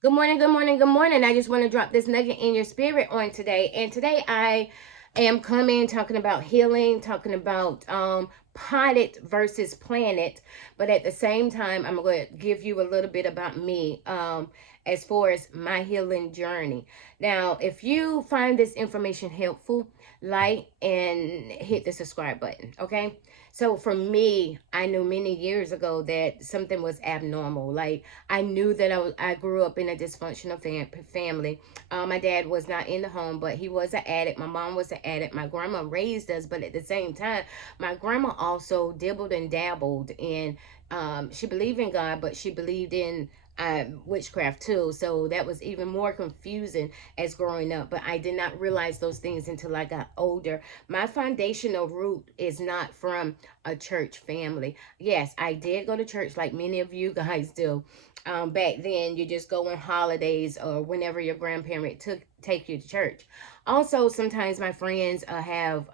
Good morning, good morning, good morning. I just want to drop this nugget in your spirit on today. And today I am coming talking about healing, talking about potted versus planet. But at the same time, I'm going to give you a little bit about me as far as my healing journey. Now, if you find this information helpful, like and hit the subscribe button, okay? So for me, I knew many years ago that something was abnormal. Like I knew that I grew up in a dysfunctional family. My dad was not in the home, but he was an addict. My mom was an addict. My grandma raised us, but at the same time, my grandma also dibbled and dabbled in. She believed in God, but she believed in witchcraft too. So that was even more confusing as growing up. But I did not realize those things until I got older. My foundational root is not from a church family. Yes, I did go to church like many of you guys do. Back then, you just go on holidays or whenever your grandparent took take you to church. Also, sometimes my friends have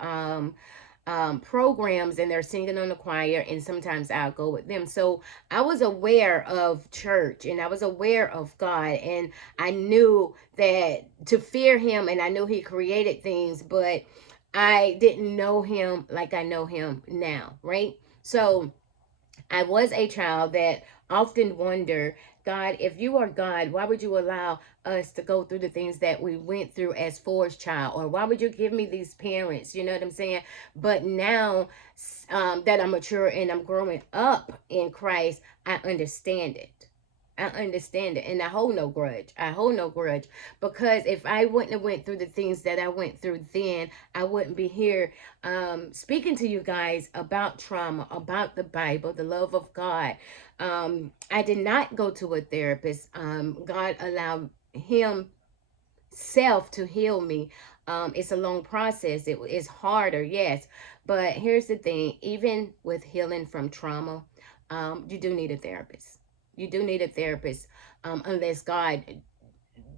programs and they're singing on the choir, and sometimes I'll go with them. So I was aware of church and I was aware of God, and I knew that to fear Him, and I knew He created things, but I didn't know Him like I know Him now, right? So I was a child that often wondered, God, if you are God, why would you allow us to go through the things that we went through as forced child? Or why would you give me these parents? You know what I'm saying? But now that I'm mature and I'm growing up in Christ, I understand it. I understand it, and I hold no grudge. I hold no grudge, because if I wouldn't have went through the things that I went through then, I wouldn't be here speaking to you guys about trauma, about the Bible, the love of God. I did not go to a therapist. God allowed Himself to heal me. It's a long process. It's harder, yes, but here's the thing: even with healing from trauma, you do need a therapist. You do need a therapist, unless God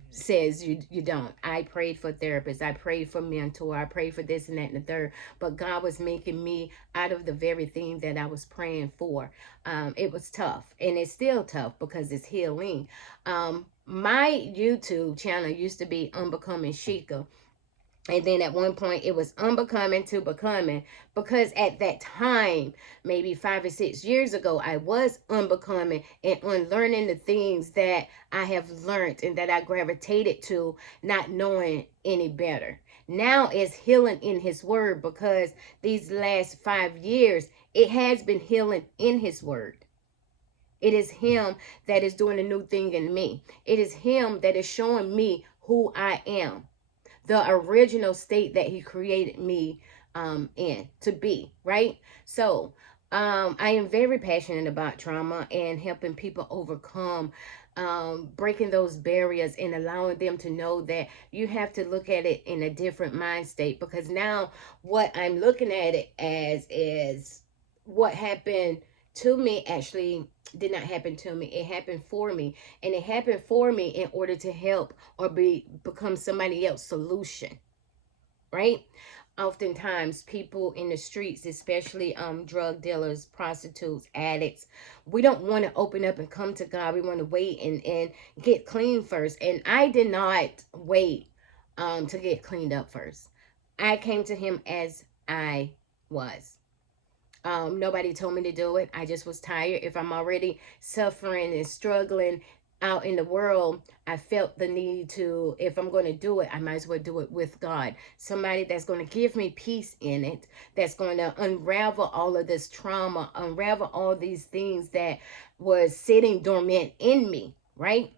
says you don't. I prayed for therapists. I prayed for mentor. I prayed for this and that and the third. But God was making me out of the very thing that I was praying for. It was tough, and it's still tough because it's healing. My YouTube channel used to be Unbecoming Sheikah, and then at one point it was unbecoming to becoming, because at that time, maybe 5 or 6 years ago, I was unbecoming and unlearning the things that I have learned and that I gravitated to, not knowing any better. Now it's healing in His word, because these last 5 years it has been healing in His word. It is Him that is doing a new thing in me. It is Him that is showing me who I am, the original state that He created me in to be, right? So I am very passionate about trauma and helping people overcome, breaking those barriers and allowing them to know that you have to look at it in a different mind state. Because now what I'm looking at it as is what happened to me actually did not happen to me. It happened for me, and it happened for me in order to help or become somebody else's solution, right? Oftentimes people in the streets, especially drug dealers, prostitutes, addicts, we don't want to open up and come to God. We want to wait and get clean first. And I did not wait to get cleaned up first. I came to Him as I was. Nobody told me to do it. I just was tired. If I'm already suffering and struggling out in the world, I felt the need to, if I'm going to do it, I might as well do it with God. Somebody that's going to give me peace in it, that's going to unravel all of this trauma, unravel all these things that was sitting dormant in me, right?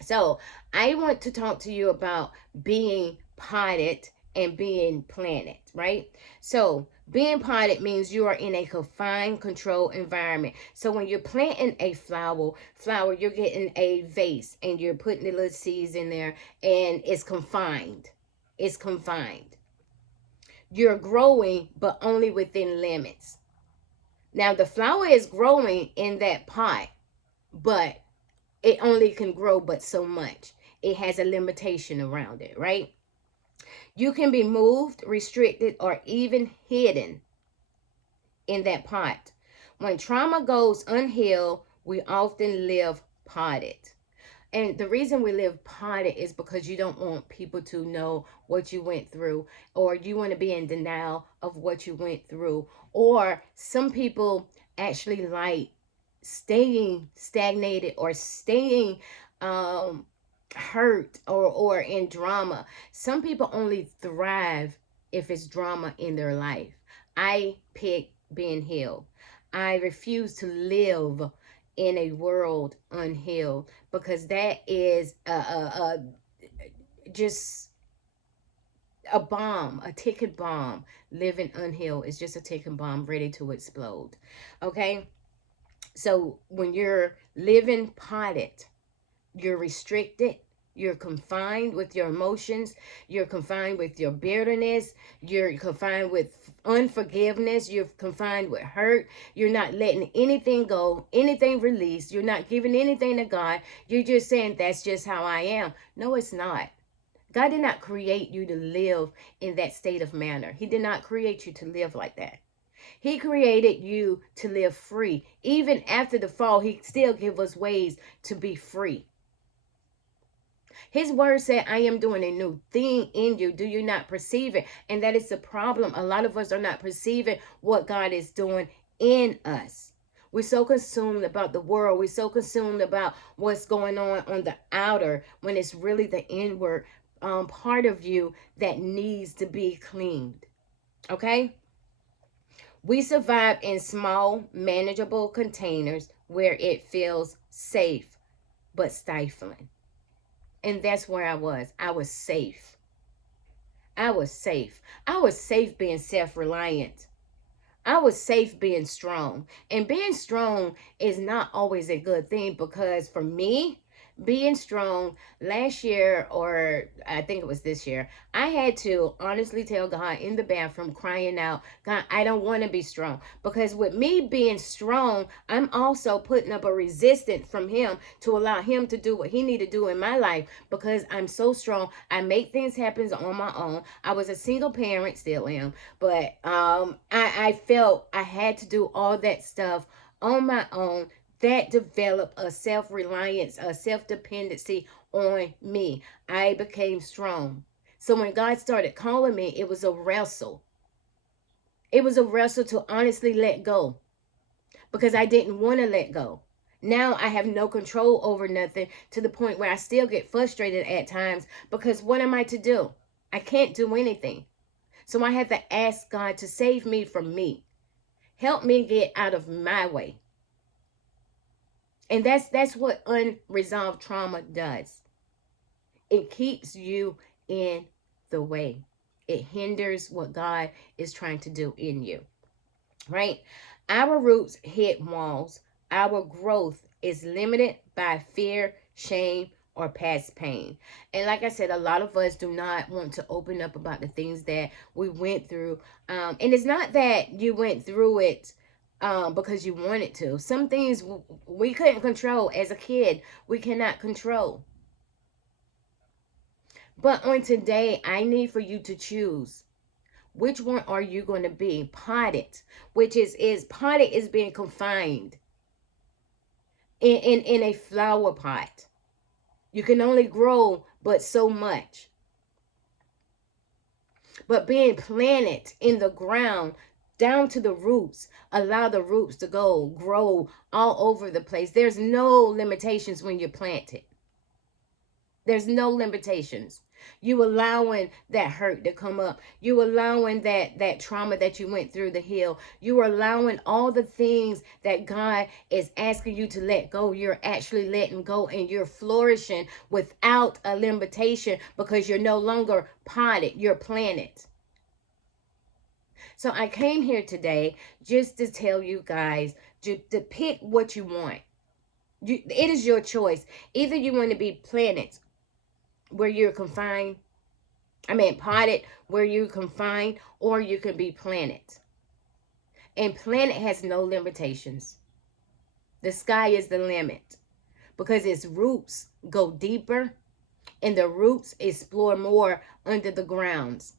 So I want to talk to you about being potted and being planted, right? So being potted means you are in a confined, controlled environment. So when you're planting a flower, you're getting a vase and you're putting the little seeds in there, and it's confined. It's confined. You're growing, but only within limits. Now the flower is growing in that pot, but it only can grow but so much. It has a limitation around it, right? You can be moved, restricted, or even hidden in that pot. When trauma goes unhealed, we often live potted. And the reason we live potted is because you don't want people to know what you went through, or you want to be in denial of what you went through. Or some people actually like staying stagnated or staying um, hurt or in drama. Some people only thrive if it's drama in their life. I pick being healed. I refuse to live in a world unhealed, because that is just a bomb, a ticking bomb. Living unhealed is just a ticking bomb ready to explode. Okay? So when you're living potted, you're restricted, you're confined with your emotions, you're confined with your bitterness, you're confined with unforgiveness, you're confined with hurt, you're not letting anything go, anything release, you're not giving anything to God, you're just saying that's just how I am. No, it's not. God did not create you to live in that state of manner. He did not create you to live like that. He created you to live free. Even after the fall, he still give us ways to be free. His word said, I am doing a new thing in you. Do you not perceive it? And that is the problem. A lot of us are not perceiving what God is doing in us. We're so consumed about the world. We're so consumed about what's going on the outer, when it's really the inward part of you that needs to be cleaned. Okay? We survive in small, manageable containers where it feels safe but stifling. And that's where I was. I was safe. I was safe. I was safe being self reliant. I was safe being strong. And being strong is not always a good thing, because for me, being strong last year, or I think it was this year, I had to honestly tell God in the bathroom, crying out, God, I don't want to be strong. Because with me being strong, I'm also putting up a resistance from Him to allow Him to do what He need to do in my life, because I'm so strong. I make things happen on my own. I was a single parent, still am, but I felt I had to do all that stuff on my own. That developed a self-reliance, a self-dependency on me. I became strong. So when God started calling me, it was a wrestle. It was a wrestle to honestly let go, because I didn't want to let go. Now I have no control over nothing, to the point where I still get frustrated at times, because what am I to do? I can't do anything. So I had to ask God to save me from me. Help me get out of my way. And that's what unresolved trauma does. It keeps you in the way. It hinders what God is trying to do in you. Right? Our roots hit walls. Our growth is limited by fear, shame, or past pain. And like I said, a lot of us do not want to open up about the things that we went through. And it's not that you went through it because you wanted to. Some things we couldn't control as a kid, we cannot control. But on today, I need for you to choose. Which one are you going to be? Potted, which is potted is being confined in a flower pot. You can only grow but so much. But being planted in the ground down to the roots, allow the roots to go grow all over the place. There's no limitations when you're planted. There's no limitations. You allowing that hurt to come up. You allowing that trauma that you went through to heal. You are allowing all the things that God is asking you to let go. You're actually letting go, and you're flourishing without a limitation, because you're no longer potted. You're planted. So I came here today just to tell you guys to pick what you want. It is your choice. Either you want to be planted where you're confined, potted where you're confined, or you can be planted. And planet has no limitations. The sky is the limit, because its roots go deeper, and the roots explore more under the grounds.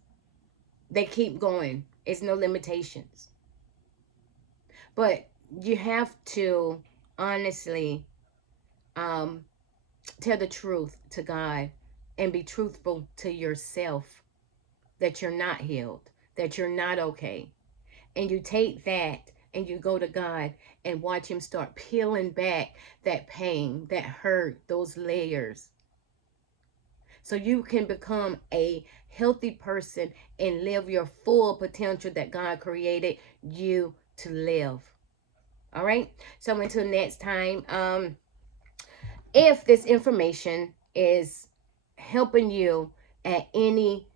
They keep going. It's no limitations. But you have to honestly Tell the truth to God and be truthful to yourself that you're not healed, that you're not okay. And you take that and you go to God and watch Him start peeling back that pain, that hurt, those layers. So you can become a healthy person and live your full potential that God created you to live. All right. So until next time, if this information is helping you at any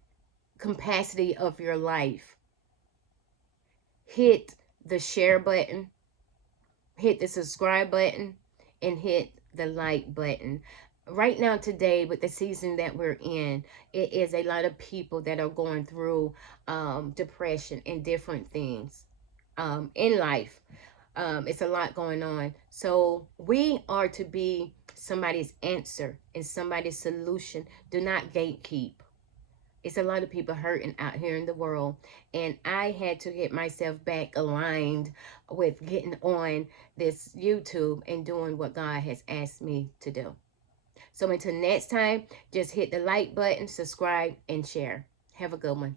capacity of your life, hit the share button, hit the subscribe button, and hit the like button. Right now, today, with the season that we're in, it is a lot of people that are going through depression and different things in life. It's a lot going on. So we are to be somebody's answer and somebody's solution. Do not gatekeep. It's a lot of people hurting out here in the world, and I had to get myself back aligned with getting on this YouTube and doing what God has asked me to do. So until next time, just hit the like button, subscribe, and share. Have a good one.